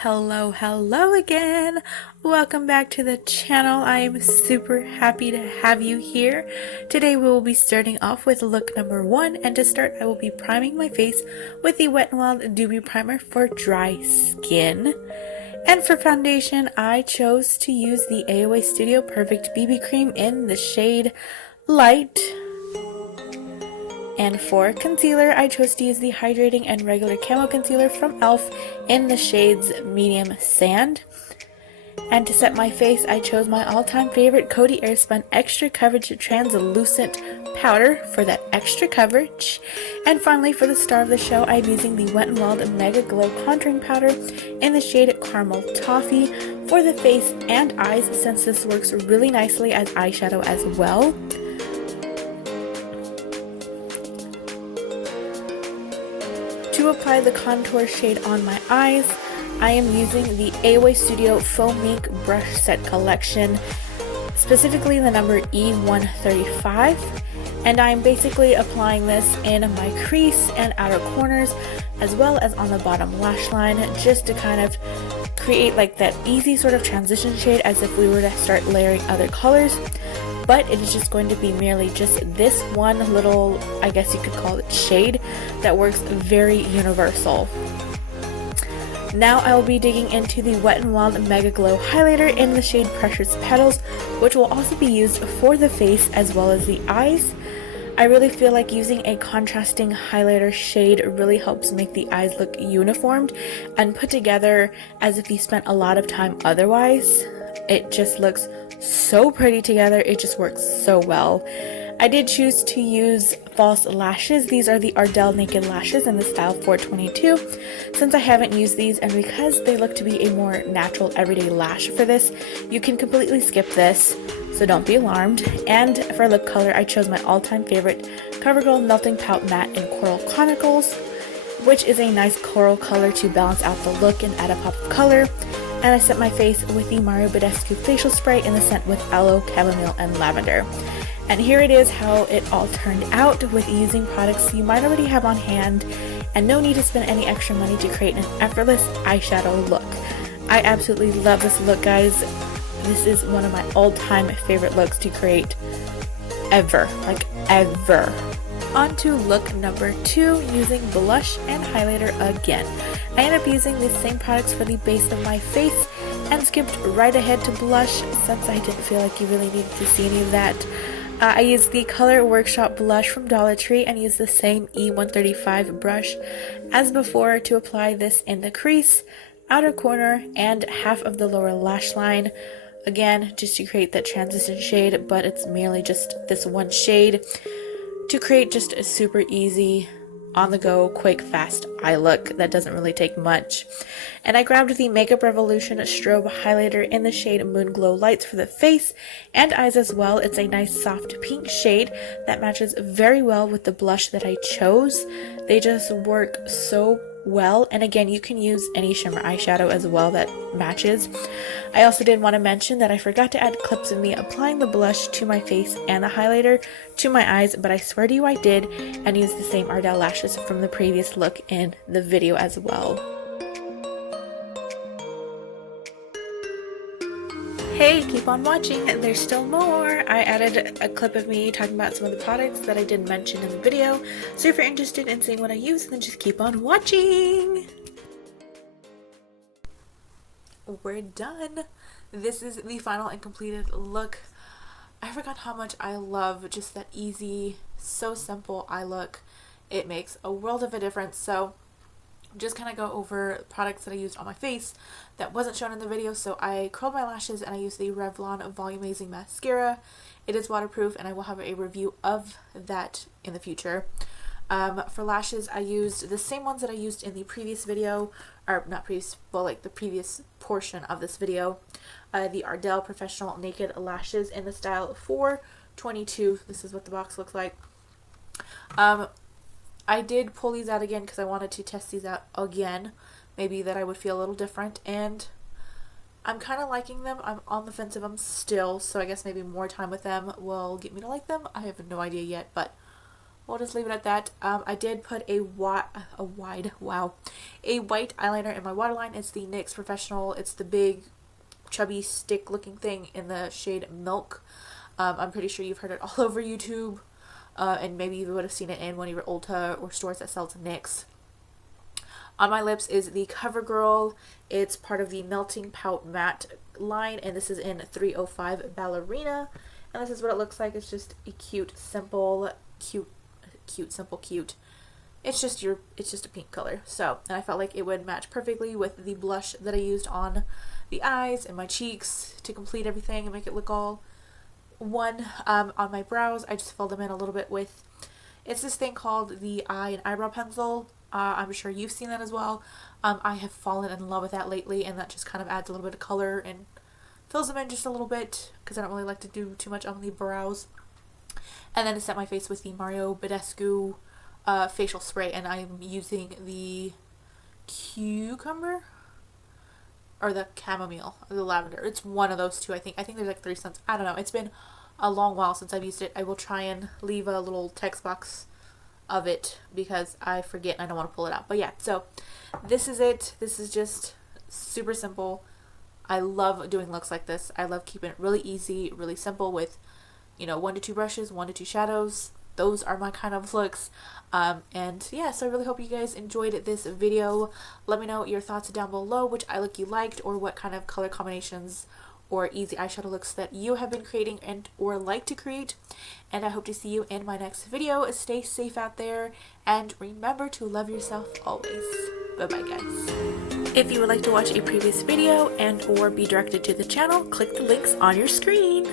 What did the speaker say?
Hello again. Welcome back to the channel. I am super happy to have you here. Today we will be starting off with look number 1, and to start I will be priming my face with the Wet n Wild Dewy Primer for dry skin. And for foundation, I chose to use the AOA Studio Perfect BB Cream in the shade Light. And for concealer, I chose to use the Hydrating and regular Camo concealer from e.l.f. in the shades Medium Sand. And to set my face, I chose my all-time favorite Coty Airspun Extra Coverage Translucent Powder for that extra coverage. And finally, for the star of the show, I'm using the Wet n Wild MegaGlo Contouring Powder in the shade Caramel Toffee for the face and eyes, since this works really nicely as eyeshadow as well. To apply the contour shade on my eyes, I am using the AOA Studio Foam Ink Brush Set Collection, specifically the number E135, and I'm basically applying this in my crease and outer corners, as well as on the bottom lash line, just to kind of create like that easy sort of transition shade as if we were to start layering other colors. But it is just going to be merely just this one little, I guess you could call it, shade that works very universal. Now I will be digging into the Wet n Wild MegaGlo highlighter in the shade Precious Petals, which will also be used for the face as well as the eyes. I really feel like using a contrasting highlighter shade really helps make the eyes look uniformed and put together as if you spent a lot of time otherwise. It just looks so pretty together. It just works so well. I did choose to use false lashes. These are the Ardell Naked Lashes in the style 422. Since I haven't used these and because they look to be a more natural everyday lash for this, you can completely skip this, so don't be alarmed. And for lip color, I chose my all-time favorite CoverGirl Melting Pout Matte in Coral Chronicles, which is a nice coral color to balance out the look and add a pop of color. And I set my face with the Badescu facial spray in the scent with Aloe, Chamomille, and Lavender. And here it is how it all turned out with using products you might already have on hand and no need to spend any extra money to create an effortless eyeshadow look. I absolutely love this look, guys. This is one of my all-time favorite looks to create ever, like ever. On to look number 2, using blush and highlighter again. I ended up using the same products for the base of my face and skipped right ahead to blush since I didn't feel like you really needed to see any of that. I used the Color Workshop blush from Dollar Tree and used the same E135 brush as before to apply this in the crease, outer corner, and half of the lower lash line. Again, just to create that transition shade, but it's merely just this one shade to create just a super easy, on-the-go, quick, fast eye look that doesn't really take much. And I grabbed the Makeup Revolution Strobe highlighter in the shade Moon Glow Lights for the face and eyes as well. It's a nice soft pink shade that matches very well with the blush that I chose. They just work so well, and again, you can use any shimmer eyeshadow as well that matches. I also did want to mention that I forgot to add clips of me applying the blush to my face and the highlighter to my eyes, but I swear to you I did, and used the same Ardell lashes from the previous look in the video as well. Hey, keep on watching, there's still more. I added a clip of me talking about some of the products that I didn't mention in the video, so if you're interested in seeing what I use, then just keep on watching. We're done. This is the final and completed look. I forgot how much I love just that easy, so simple eye look. It makes a world of a difference, so just kind of go over products that I used on my face that wasn't shown in the video. So I curled my lashes and I used the Revlon Volumizing Mascara. It is waterproof and I will have a review of that in the future. For lashes, I used the same ones that I used in the previous video, or not previous, well, like the previous portion of this video. The Ardell Professional Naked Lashes in the style 422. This is what the box looks like. I did pull these out again because I wanted to test these out again. Maybe that I would feel a little different, and I'm kind of liking them. I'm on the fence of them still, so I guess maybe more time with them will get me to like them. I have no idea yet, but we'll just leave it at that. I did put a white eyeliner in my waterline. It's the NYX Professional. It's the big chubby stick looking thing in the shade Milk. I'm pretty sure you've heard it all over YouTube, and maybe you would have seen it in one of your Ulta or stores that sells NYX. On my lips is the CoverGirl. It's part of the Melting Pout Matte line, and this is in 305 Ballerina. And this is what it looks like. It's just a cute, simple, cute. It's just a pink color. So, and I felt like it would match perfectly with the blush that I used on the eyes and my cheeks to complete everything and make it look all one. On my brows, I just filled them in a little bit with, it's this thing called the eye and eyebrow pencil. I'm sure you've seen that as well. I have fallen in love with that lately, and that just kind of adds a little bit of color and fills them in just a little bit, because I don't really like to do too much on the brows. And then to set my face with the Badescu facial spray, and I'm using the cucumber or the chamomile or the lavender. It's one of those two, I think. I think there's like 3 scents. I don't know. It's been a long while since I've used it. I will try and leave a little text box of it because I forget and I don't want to pull it out. But yeah, so this is it. This is just super simple. I love doing looks like this. I love keeping it really easy, really simple with, 1 to 2 brushes, 1 to 2 shadows. Those are my kind of looks. And yeah, so I really hope you guys enjoyed this video. Let me know your thoughts down below, which eye look you liked, or what kind of color combinations or easy eyeshadow looks that you have been creating and or like to create. And I hope to see you in my next video. Stay safe out there, and remember to love yourself always. Bye bye guys. If you would like to watch a previous video and or be directed to the channel, click the links on your screen.